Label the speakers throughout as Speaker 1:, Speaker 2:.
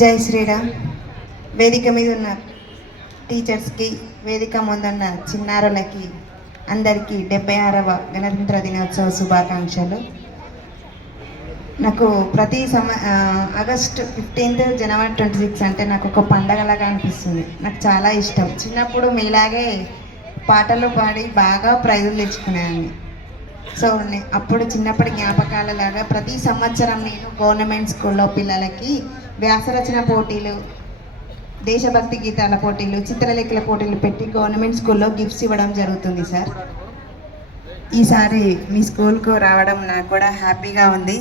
Speaker 1: జై శ్రీరామ్. వేదిక మీద ఉన్న టీచర్స్కి వేదిక ముందున్న చిన్నారులకి అందరికీ డెబ్బై ఆరవ గణతంత్ర దినోత్సవ శుభాకాంక్షలు. నాకు ప్రతి సమ ఆగస్ట్ ఫిఫ్టీన్త్ జనవరి ట్వంటీ సిక్స్ అంటే నాకు ఒక పండగలాగా అనిపిస్తుంది. నాకు చాలా ఇష్టం. చిన్నప్పుడు మీలాగే పాటలు పాడి బాగా ప్రైజులు తెచ్చుకునేదాన్ని. సో అప్పుడు చిన్నప్పటి జ్ఞాపకాలలాగా ప్రతి సంవత్సరం నేను గవర్నమెంట్ స్కూల్లో పిల్లలకి వ్యాసరచన పోటీలు దేశభక్తి గీతాల పోటీలు చిత్రలేఖల పోటీలు పెట్టి గవర్నమెంట్ స్కూల్లో గిఫ్ట్స్ ఇవ్వడం జరుగుతుంది సార్. ఈసారి మీ స్కూల్కు రావడం నాకు కూడా హ్యాపీగా ఉంది.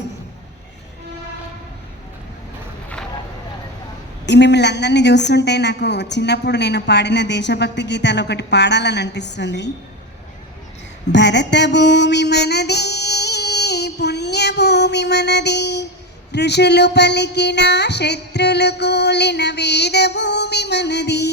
Speaker 1: ఈ మిమ్మల్ని అందరినీ చూస్తుంటే నాకు చిన్నప్పుడు నేను పాడిన దేశభక్తి గీతాలు ఒకటి పాడాలని అనిపిస్తుంది. భరత భూమి మనది పుణ్యభూమి మనది ఋషులు పలికిన శత్రులు కూలిన వేద భూమి మనది.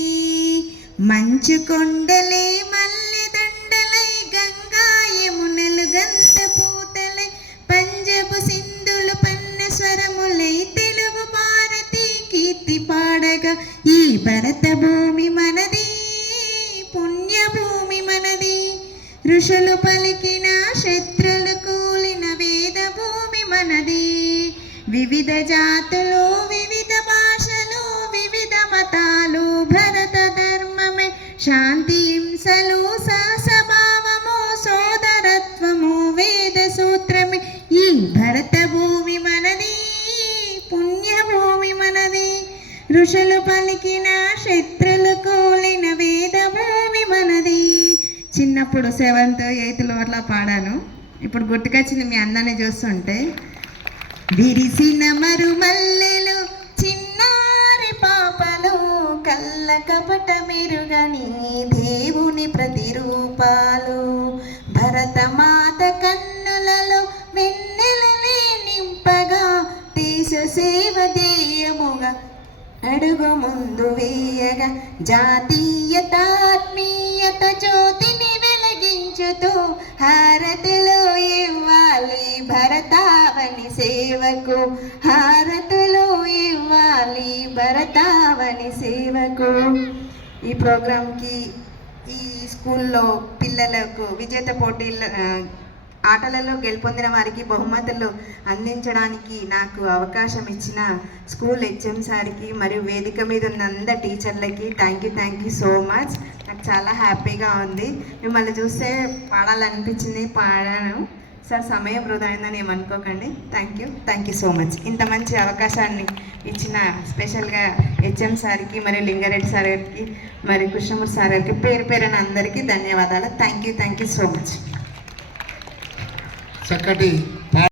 Speaker 1: మంచు కొండలే మల్లె దండలై గంగాయమునలు గంధ పూతలై పంజబు సింధులు పన్న స్వరములై తెలుగు భారతి కీర్తి పాడగా ఈ భరత భూమి మనది పుణ్యభూమి మనది. ఋషులు పలికిన శత్రులు కూలిన వేద భూమి మనది. వివిధ జాతులు వివిధ భాషలు వివిధ మతాలు భరత ధర్మమే. శాంతి హింసలు సహసభావము సోదరత్వము వేద సూత్రమే. ఈ భరత భూమి మనది పుణ్యభూమి మనది. ఋషులు పలికిన శత్రులు కూలిన వేద భూమి మనది. చిన్నప్పుడు సెవెంత్ ఎయిత్లో అట్లా పాడాను. ఇప్పుడు గుర్తుకొచ్చింది మీ అందరిని చూస్తుంటే. విరిసిన మరుమల్లెలు చిన్నారి పాపలు కళ్ళ కపట మెరుగని దేవుని ప్రతిరూపాలు. భరతమాత కన్నులలో వెన్నెలలే నింపగా దేశ సేవ దేయముగా అడుగు ముందు వేయగా జాతీయతాత్మీయత జ్యోతిని వెలిగించుతూ హారతిలో ఇవ్వ ఇవ్వాలి భరతావని సేవకు హారతులు ఇవ్వాలి భరతావని సేవకు. ఈ ప్రోగ్రాంకి ఈ స్కూల్లో పిల్లలకు విజేత పోటీల ఆటలలో గెలుపొందిన వారికి బహుమతులు అందించడానికి నాకు అవకాశం ఇచ్చిన స్కూల్ హెచ్ఎం సార్కి మరియు వేదిక మీద ఉన్న అందరి టీచర్లకి thank you thank you so much నాకు చాలా హ్యాపీగా ఉంది. మిమ్మల్ని చూస్తే పాడాలనిపించింది పాడాను. సార్ సమయం వృధా అయిందని ఏమనుకోకండి. Thank you thank you so much ఇంత మంచి అవకాశాన్ని ఇచ్చిన స్పెషల్గా హెచ్ఎం సార్కి మరియు లింగారెడ్డి సార్ గారికి మరి కృష్ణమూర్తి సార్ గారికి పేరు పేరున అందరికీ ధన్యవాదాలు. Thank you thank you so much
Speaker 2: చక్కటి